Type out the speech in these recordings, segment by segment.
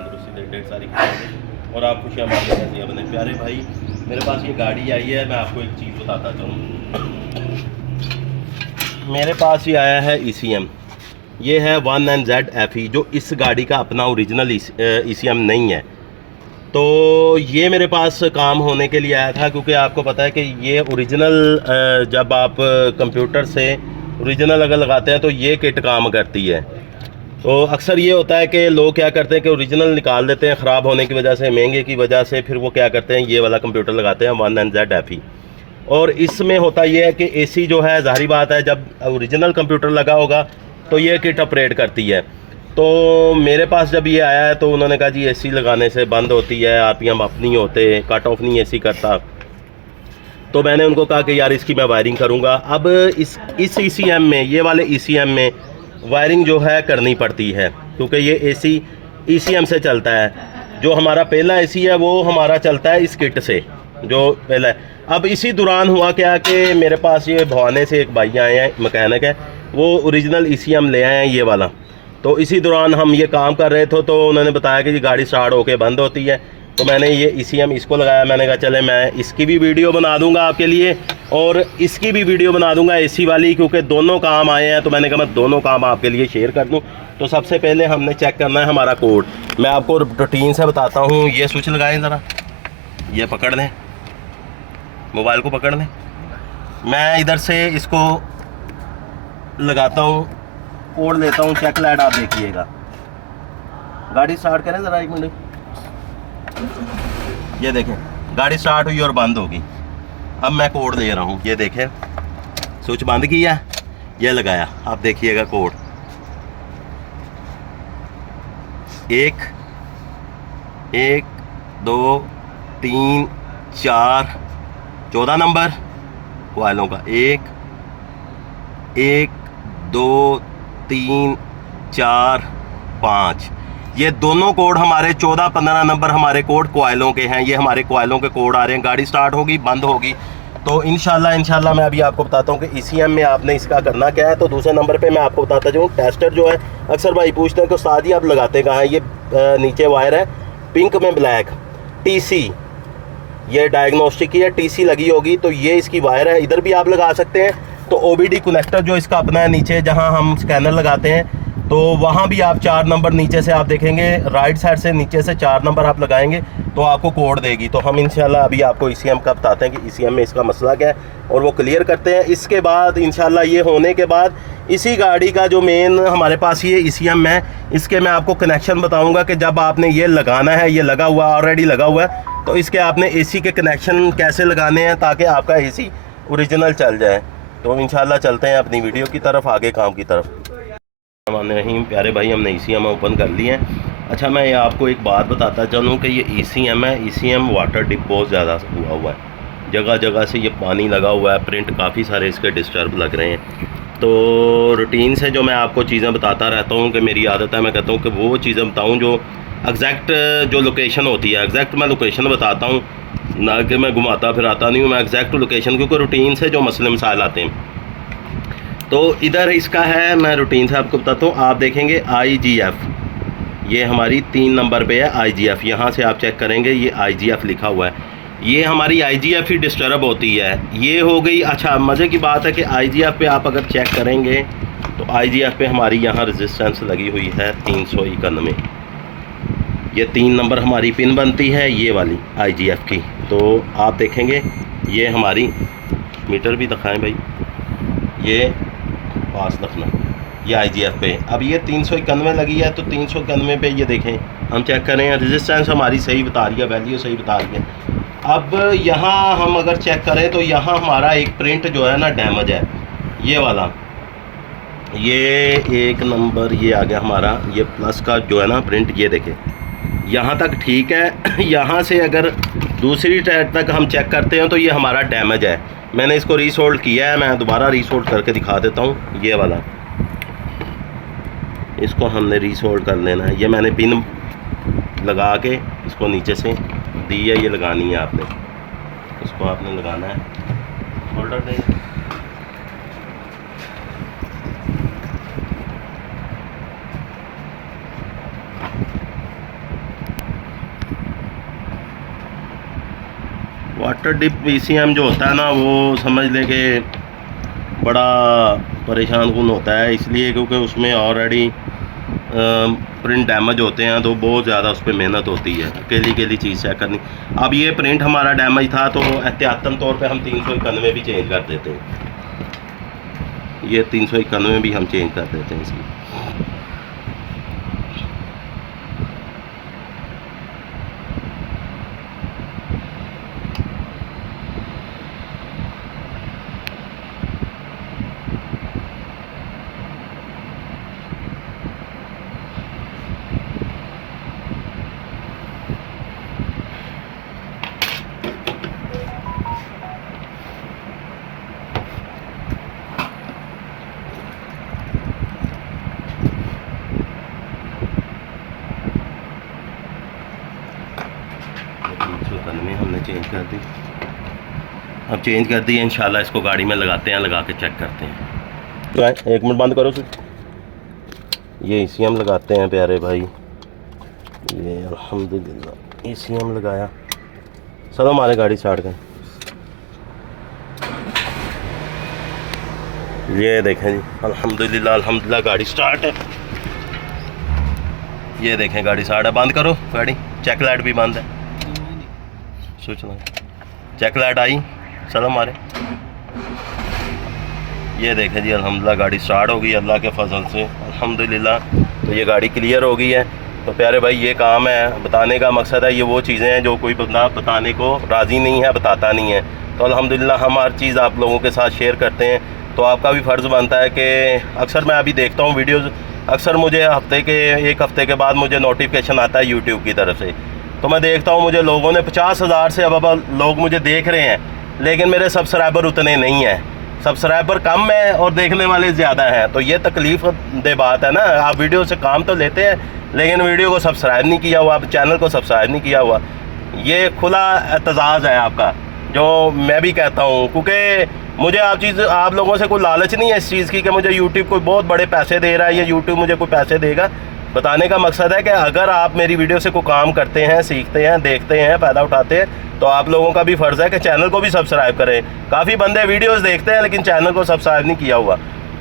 तंदुरुस्ती दे, ढेर सारी खुशियाँ दे और आप खुशियाँ मानते रहिए अपने प्यारे भाई। मेरे पास ये गाड़ी आई है, मैं आपको एक चीज़ बताता चलूँ। मेरे पास ये आया है ECM, ये है 1NZ FE, जो इस गाड़ी का अपना ओरिजिनल ECM नहीं है। तो ये मेरे पास काम होने के लिए आया था, क्योंकि आपको पता है कि ये ओरिजिनल जब आप कंप्यूटर से ओरिजिनल अगर लगाते हैं तो ये किट काम करती है। तो अक्सर ये होता है कि लोग क्या करते हैं कि ओरिजिनल निकाल देते हैं ख़राब होने की वजह से, महंगे की वजह से, फिर वो क्या करते हैं ये वाला कंप्यूटर लगाते हैं 1NZ FE। और इसमें होता ये है कि AC जो है, ज़ाहिर बात है जब ओरिजिनल कंप्यूटर लगा होगा तो ये किट ऑपरेट करती है। तो मेरे पास जब ये आया है तो उन्होंने कहा जी AC लगाने से बंद होती है, RPM अप नहीं होते, कट ऑफ नहीं AC करता। तो मैंने उनको कहा कि यार इसकी मैं वायरिंग करूँगा। अब इस ECM में, ये वाले ECM में वायरिंग जो है करनी पड़ती है, क्योंकि ये AC ECM से चलता है। जो हमारा पहला AC है वो हमारा चलता है इस किट से, जो पहला है। अब इसी दौरान हुआ क्या कि मेरे पास ये भवाने से एक भाई आए हैं, मैकेनिक है, वो ओरिजिनल ECM ले आए हैं ये वाला। तो इसी दौरान हम ये काम कर रहे थे, तो उन्होंने बताया कि जी गाड़ी स्टार्ट होके बंद होती है। तो मैंने ये ECM इसको लगाया, मैंने कहा चले मैं इसकी भी वीडियो बना दूंगा आपके लिए और इसकी भी वीडियो बना दूंगा AC वाली, क्योंकि दोनों काम आए हैं। तो मैंने कहा मैं दोनों काम आपके लिए शेयर कर दूं। तो सबसे पहले हमने चेक करना है हमारा कोड। मैं आपको रूटीन से बताता हूँ। ये स्विच लगाएं ज़रा, ये पकड़ लें, मोबाइल को पकड़ लें। मैं इधर से इसको लगाता हूँ, कोड लेता हूँ, चेक लाइट आप देखिएगा। गाड़ी स्टार्ट करें ज़रा, एक मिनट। ये देखें गाड़ी स्टार्ट हुई और बंद होगी। अब मैं कोड दे रहा हूँ, ये देखें स्विच बंद किया, ये लगाया, आप देखिएगा कोड 1 1 2 3 4 14 नंबर वालों का 1 1 2 3 4 5। ये दोनों कोड हमारे 14-15 नंबर हमारे कोड कोयलों के हैं। ये हमारे कोयलों के कोड आ रहे हैं। गाड़ी स्टार्ट होगी, बंद होगी। तो इंशाल्लाह मैं अभी आपको बताता हूँ कि ECM में आपने इसका करना क्या है। तो दूसरे नंबर पे मैं आपको बताता जाऊँ, टेस्टर जो है, अक्सर भाई पूछते हैं कि उस्ताद जी आप लगाते कहाँ हैं। ये नीचे वायर है पिंक में ब्लैक, TC, ये डायग्नोस्टिक की है, TC लगी होगी। तो ये इसकी वायर है, इधर भी आप लगा सकते हैं। तो OBD कनेक्टर जो इसका अपना है नीचे, जहाँ हम स्कैनर लगाते हैं, तो वहाँ भी आप 4 नंबर नीचे से आप देखेंगे, राइट साइड से नीचे से 4 नंबर आप लगाएंगे तो आपको कोड देगी। तो हम इंशाल्लाह अभी आपको ECM का बताते हैं कि ECM में इसका मसला क्या है और वो क्लियर करते हैं। इसके बाद इंशाल्लाह ये होने के बाद इसी गाड़ी का जो मेन हमारे पास ये ECM है, इसके मैं आपको कनेक्शन बताऊँगा कि जब आपने ये लगाना है, ये लगा हुआ ऑलरेडी लगा हुआ है, तो इसके आपने AC के कनेक्शन कैसे लगाने हैं ताकि आपका AC ओरिजिनल चल जाए। तो इंशाल्लाह चलते हैं अपनी वीडियो की तरफ, आगे काम की तरफ। नहीं प्यारे भाई, हमने ECM ओपन कर लिए हैं। अच्छा मैं आपको एक बात बताता चलूँ कि ये ECM है, ECM वाटर डिप बहुत ज़्यादा हुआ है, जगह जगह से ये पानी लगा हुआ है, प्रिंट काफ़ी सारे इसके डिस्टर्ब लग रहे हैं। तो रूटीन से जो मैं आपको चीज़ें बताता रहता हूँ, कि मेरी आदत है, मैं कहता हूँ कि वो चीज़ें बताऊँ जो एग्जैक्ट जो लोकेशन होती है, एग्जैक्ट मैं लोकेशन बताता हूँ, ना कि मैं घुमाता फिराता नहीं हूँ, मैं एग्जैक्ट लोकेशन, क्योंकि रूटीन से जो मसले मसाइल आते हैं। तो इधर इसका है, मैं रूटीन से आपको बताता हूँ। आप देखेंगे IGF, ये हमारी 3 नंबर पे है IGF। यहाँ से आप चेक करेंगे ये IGF लिखा हुआ है, ये हमारी IGF ही डिस्टर्ब होती है। ये हो गई। अच्छा मज़े की बात है कि IGF पे आप अगर चेक करेंगे तो IGF पे हमारी यहाँ रेजिस्टेंस लगी हुई है 391। ये 3 नंबर हमारी पिन बनती है ये वाली IGF की। तो आप देखेंगे ये हमारी मीटर भी दिखाएं भाई, ये पास रखना, ये IGF पे। अब ये 391 लगी है, तो 391 पे ये देखें, हम चेक करें रेजिस्टेंस हमारी सही बता रही है, वैल्यू सही बता रही है। अब यहाँ हम अगर चेक करें तो यहाँ हमारा एक प्रिंट जो है ना डैमेज है, ये वाला, ये 1 नंबर ये आ गया हमारा, ये प्लस का जो है ना प्रिंट, ये देखें यहाँ तक ठीक है। यहाँ से अगर दूसरी टायर तक हम चेक करते हैं तो ये हमारा डैमेज है। मैंने इसको रीसोल्ड किया है, मैं दोबारा रीसोल्ड करके दिखा देता हूँ। ये वाला, इसको हमने रीसोल्ड कर लेना है। ये मैंने पिन लगा के इसको नीचे से दी है, ये लगानी है आपने, इसको आपने लगाना है, शोल्डर दें। वाटर डिप ECM जो होता है ना, वो समझ ले कि बड़ा परेशान कुन होता है, इसलिए क्योंकि उसमें ऑलरेडी प्रिंट डैमेज होते हैं, तो बहुत ज़्यादा उस पर मेहनत होती है अकेली चीज़ चेक करनी। अब ये प्रिंट हमारा डैमेज था तो एहतियातन तौर पे हम 391 भी चेंज कर देते हैं, ये 391 भी हम चेंज कर देते हैं इसकी। हमने चेंज कर दी, अब चेंज कर दी है, इंशाल्लाह इसको गाड़ी में लगाते हैं, लगा के चेक करते हैं। तो 1 मिनट बंद करो। ये ECM लगाते हैं प्यारे भाई, ये अल्हम्दुलिल्लाह ECM लगाया। चलो हमारे गाड़ी स्टार्ट करें। ये देखें जी, अल्हम्दुलिल्लाह गाड़ी स्टार्ट है। ये देखें गाड़ी स्टार्ट है। बंद करो गाड़ी, चेक लाइट भी बंद है, स्विच लगा, चेक लाइट आई। चलो हमारे, ये देखें जी अल्हम्दुलिल्लाह गाड़ी स्टार्ट हो गई अल्लाह के फजल से, अल्हम्दुलिल्लाह। तो ये गाड़ी क्लियर हो गई है। तो प्यारे भाई ये काम है, बताने का मकसद है, ये वो चीज़ें हैं जो कोई बंदा बताने को राज़ी नहीं है, बताता नहीं है। तो अल्हम्दुलिल्लाह हम हर चीज़ आप लोगों के साथ शेयर करते हैं। तो आपका भी फ़र्ज़ बनता है कि अक्सर मैं अभी देखता हूँ वीडियोज़, अक्सर मुझे एक हफ़्ते के बाद मुझे नोटिफिकेशन आता है यूट्यूब की तरफ से। तो मैं देखता हूँ मुझे लोगों ने 50,000 से अब लोग मुझे देख रहे हैं, लेकिन मेरे सब्सक्राइबर उतने नहीं हैं, सब्सक्राइबर कम है और देखने वाले ज़्यादा हैं। तो ये तकलीफ़ दे बात है ना, आप वीडियो से काम तो लेते हैं लेकिन वीडियो को सब्सक्राइब नहीं किया हुआ, आप चैनल को सब्सक्राइब नहीं किया हुआ। ये खुला एतजाज़ है आपका, जो मैं भी कहता हूँ, क्योंकि मुझे आप लोगों से कोई लालच नहीं है इस चीज़ की कि मुझे यूट्यूब कोई बहुत बड़े पैसे दे रहा है या यूट्यूब मुझे कोई पैसे देगा। बताने का मकसद है कि अगर आप मेरी वीडियो से कोई काम करते हैं, सीखते हैं, देखते हैं, फ़ायदा उठाते हैं, तो आप लोगों का भी फ़र्ज़ है कि चैनल को भी सब्सक्राइब करें। काफ़ी बंदे वीडियोस देखते हैं लेकिन चैनल को सब्सक्राइब नहीं किया हुआ।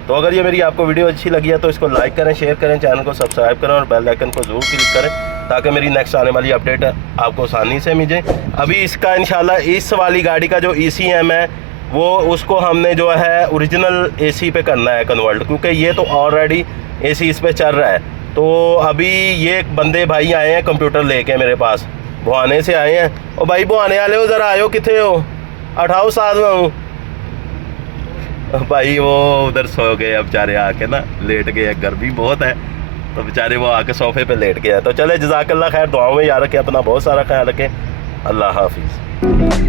तो अगर ये मेरी आपको वीडियो अच्छी लगी है तो इसको लाइक करें, शेयर करें, चैनल को सब्सक्राइब करें और बेल आइकन को ज़रूर क्लिक करें ताकि मेरी नेक्स्ट आने वाली अपडेट आपको आसानी से मिले। अभी इसका इंशाल्लाह इस वाली गाड़ी का जो ECM है वो उसको हमने जो है ओरिजिनल AC पे करना है कन्वर्ट, क्योंकि ये तो ऑलरेडी AC इस पर चल रहा है। तो अभी ये एक बंदे भाई आए हैं कंप्यूटर लेके मेरे पास, बुहाने से आए हैं। ओ भाई बुहाने वाले हो, ज़रा आयो, कितने हो, अठाओ साथ में हूँ। भाई वो उधर सो गए, अब बेचारे आके ना लेट गए, गर्मी बहुत है तो बेचारे वो आके सोफे पे लेट गया। तो चले, जज़ाकल्लाह खैर, दुआओं में याद रखें, अपना बहुत सारा ख्याल रखें। अल्लाह हाफिज़।